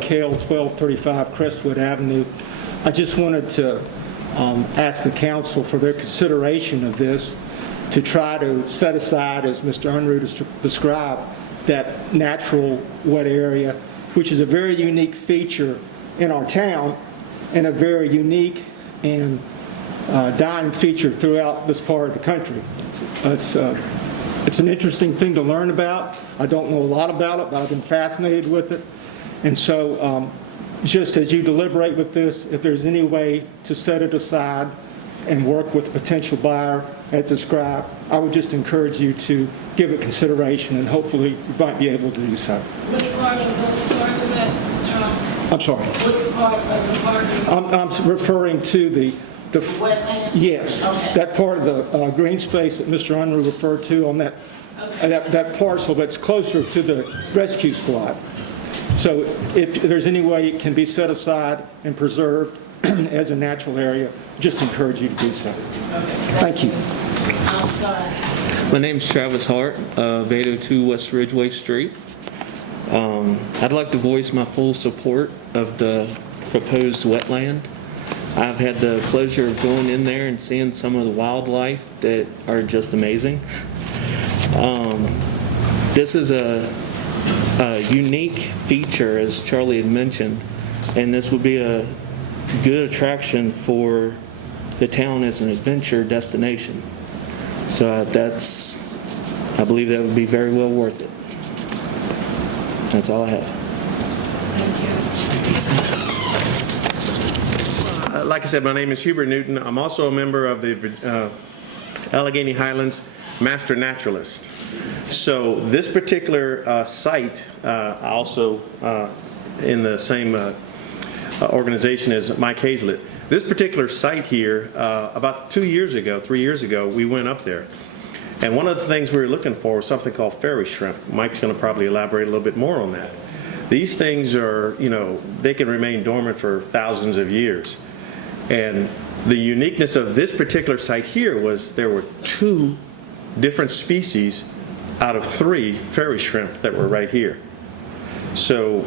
Kale, 1235 Crestwood Avenue. I just wanted to ask the council for their consideration of this, to try to set aside, as Mr. Unruh described, that natural wet area, which is a very unique feature in our town and a very unique and dying feature throughout this part of the country. It's an interesting thing to learn about. I don't know a lot about it, but I've been fascinated with it. And so just as you deliberate with this, if there's any way to set it aside and work with the potential buyer as described, I would just encourage you to give it consideration, and hopefully you might be able to do so. Which part of the park is that, John? I'm sorry. Which part of the park is that? I'm referring to the Wetlands? yes, Okay. that part of the green space that Mr. Unruh referred to on that, that parcel that's closer to the rescue squad. So if there's any way it can be set aside and preserved as a natural area, just encourage you to do so. Thank you. My name's Travis Hart of 802 West Ridgeway Street. I'd like to voice my full support of the proposed wetland. I've had the pleasure of going in there and seeing some of the wildlife that are just amazing. This is a unique feature, as Charlie had mentioned, and this would be a good attraction for the town as an adventure destination. So I believe that would be very well worth it. That's all I have. Like I said, my name is Hubert Newton. I'm also a member of the Allegheny Highlands Master Naturalist. So this particular site, also in the same organization as Mike Hazlett. This particular site here, about 3 years ago, we went up there. And one of the things we were looking for was something called fairy shrimp. Mike's going to probably elaborate a little bit more on that. These things are, they can remain dormant for thousands of years. And the uniqueness of this particular site here was there were 2 different species out of 3 fairy shrimp that were right here. So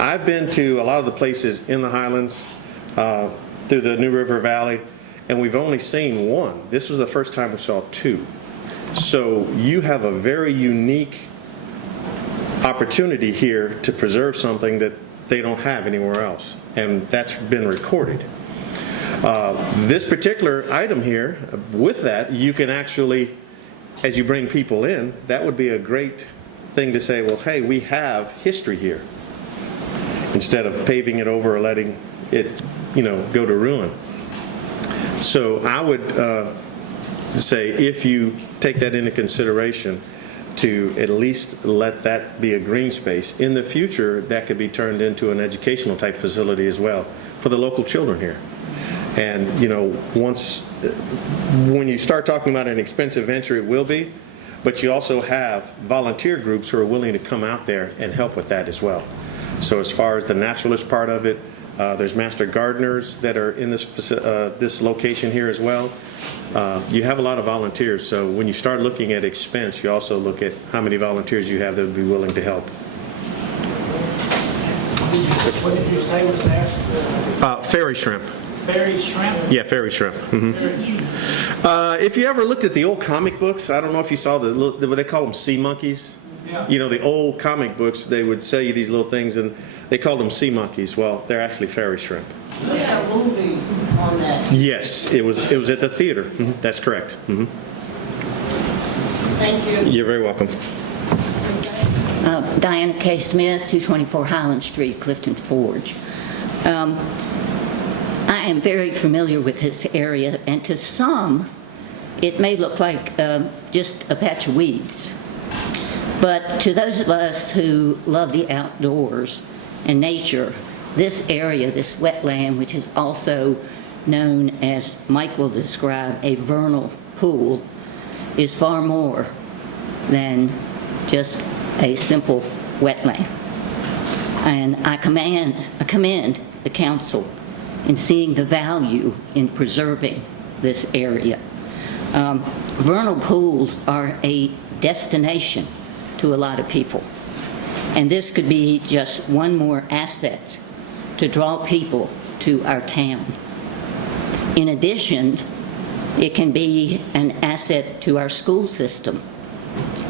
I've been to a lot of the places in the Highlands, through the New River Valley, and we've only seen 1. This was the first time we saw 2. So you have a very unique opportunity here to preserve something that they don't have anywhere else, and that's been recorded. This particular item here, with that, you can actually, as you bring people in, that would be a great thing to say, well, hey, we have history here, instead of paving it over or letting it, go to ruin. So I would say, if you take that into consideration, to at least let that be a green space. In the future, that could be turned into an educational type facility as well for the local children here. And when you start talking about an expensive venture, it will be, but you also have volunteer groups who are willing to come out there and help with that as well. So as far as the naturalist part of it, there's master gardeners that are in this location here as well. You have a lot of volunteers, so when you start looking at expense, you also look at how many volunteers you have that would be willing to help. What did you say was that? Fairy shrimp. Fairy shrimp? Yeah, fairy shrimp. Mm-hmm. If you ever looked at the old comic books, I don't know if you saw what they call them, sea monkeys. Yeah. The old comic books, they would sell you these little things, and they called them sea monkeys. Well, they're actually fairy shrimp. We had a movie on that. Yes, it was at the theater. Mm-hmm. That's correct. Mm-hmm. Thank you. You're very welcome. Diana K. Smith, 224 Highland Street, Clifton Forge. I am very familiar with this area, and to some, it may look like just a patch of weeds. But to those of us who love the outdoors and nature, this area, this wetland, which is also known as Mike will describe a vernal pool, is far more than just a simple wetland. And I commend the council in seeing the value in preserving this area. Vernal pools are a destination to a lot of people. And this could be just one more asset to draw people to our town. In addition, it can be an asset to our school system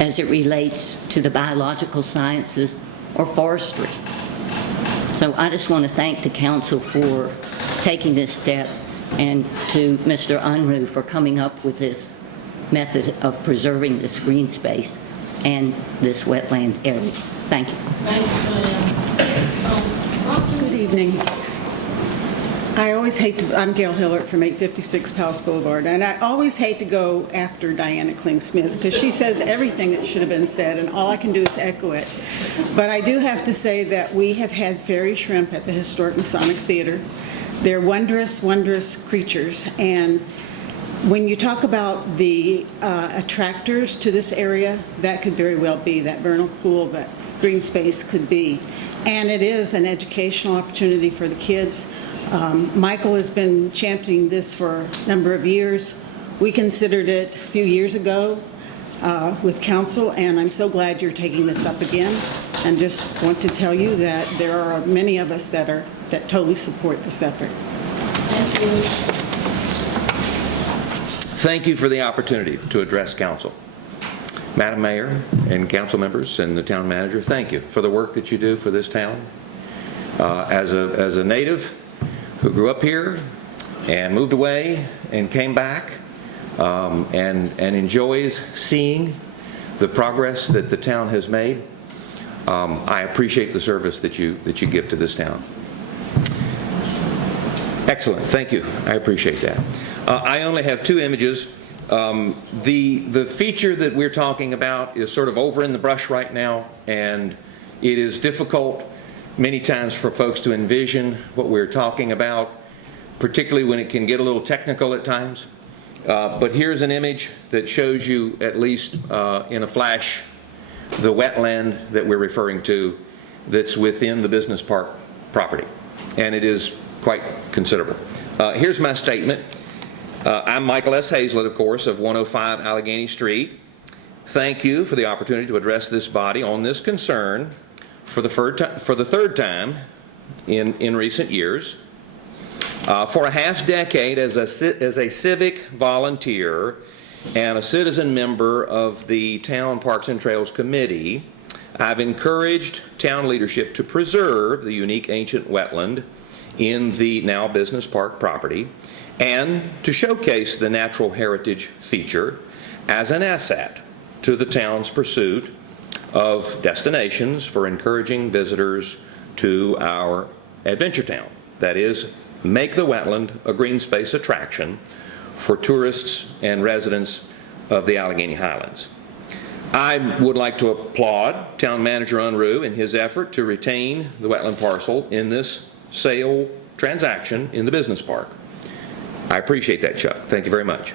as it relates to the biological sciences or forestry. So I just want to thank the council for taking this step, and to Mr. Unruh for coming up with this method of preserving this green space and this wetland area. Thank you. Thank you, Good evening. I always hate to, I'm Gail Hiller from 856 Palace Boulevard, and I always hate to go after Diana Kling-Smith because she says everything that should have been said, and all I can do is echo it. But I do have to say that we have had fairy shrimp at the Historic Masonic Theater. They're wondrous, wondrous creatures, and when you talk about the attractors to this area, that could very well be that vernal pool, that green space could be. And it is an educational opportunity for the kids. Michael has been championing this for a number of years. We considered it a few years ago with council, and I'm so glad you're taking this up again. And just want to tell you that there are many of us that totally support this effort. Thank you. Thank you for the opportunity to address council. Madam Mayor and council members and the town manager, thank you for the work that you do for this town. As a native who grew up here and moved away and came back and enjoys seeing the progress that the town has made, I appreciate the service that you give to this town. Excellent, thank you. I appreciate that. I only have two images. The feature that we're talking about is sort of over in the brush right now, and it is difficult many times for folks to envision what we're talking about, particularly when it can get a little technical at times. But here's an image that shows you, at least in a flash, the wetland that we're referring to that's within the business park property. And it is quite considerable. Here's my statement. I'm Michael S. Hazlett, of course, of 105 Allegheny Street. Thank you for the opportunity to address this body on this concern for the third time in recent years. For a half decade as a civic volunteer and a citizen member of the Town Parks and Trails Committee, I've encouraged town leadership to preserve the unique ancient wetland in the now business park property and to showcase the natural heritage feature as an asset to the town's pursuit of destinations for encouraging visitors to our adventure town. That is, make the wetland a green space attraction for tourists and residents of the Allegheny Highlands. I would like to applaud Town Manager Unruh in his effort to retain the wetland parcel in this sale transaction in the business park. I appreciate that, Chuck. Thank you very much.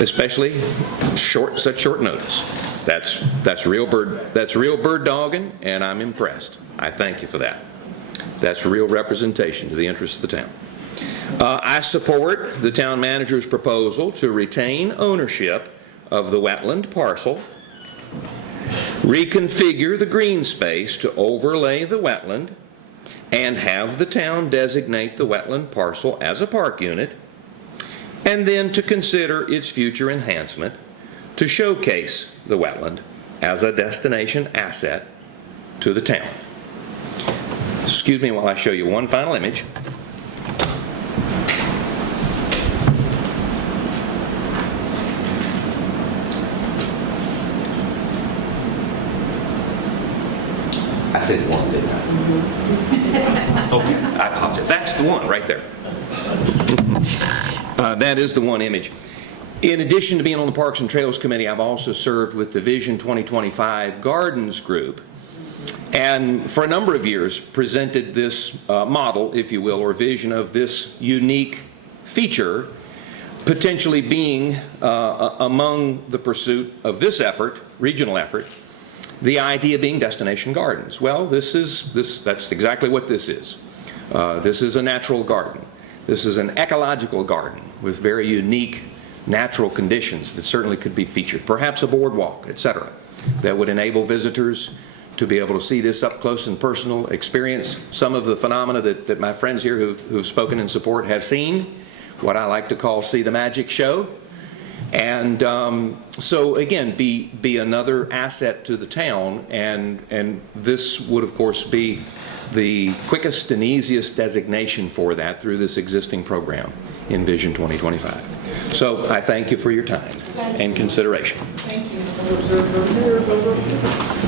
Especially such short notice. That's real bird dogging, and I'm impressed. I thank you for that. That's real representation to the interests of the town. I support the town manager's proposal to retain ownership of the wetland parcel, reconfigure the green space to overlay the wetland, and have the town designate the wetland parcel as a park unit, and then to consider its future enhancement to showcase the wetland as a destination asset to the town. Excuse me while I show you one final image. I said one, didn't I? Okay, I apologize. That's the one right there. That is the one image. In addition to being on the Parks and Trails Committee, I've also served with the Vision 2025 Gardens Group, and for a number of years presented this model, if you will, or vision of this unique feature potentially being among the pursuit of this effort, regional effort, the idea being destination gardens. Well, that's exactly what this is. This is a natural garden. This is an ecological garden with very unique natural conditions that certainly could be featured. Perhaps a boardwalk, etc., that would enable visitors to be able to see this up close and personal, experience some of the phenomena that my friends here who've spoken in support have seen, what I like to call see the magic show. And so again, be another asset to the town, and this would of course be the quickest and easiest designation for that through this existing program in Vision 2025. So I thank you for your time and consideration. Thank you.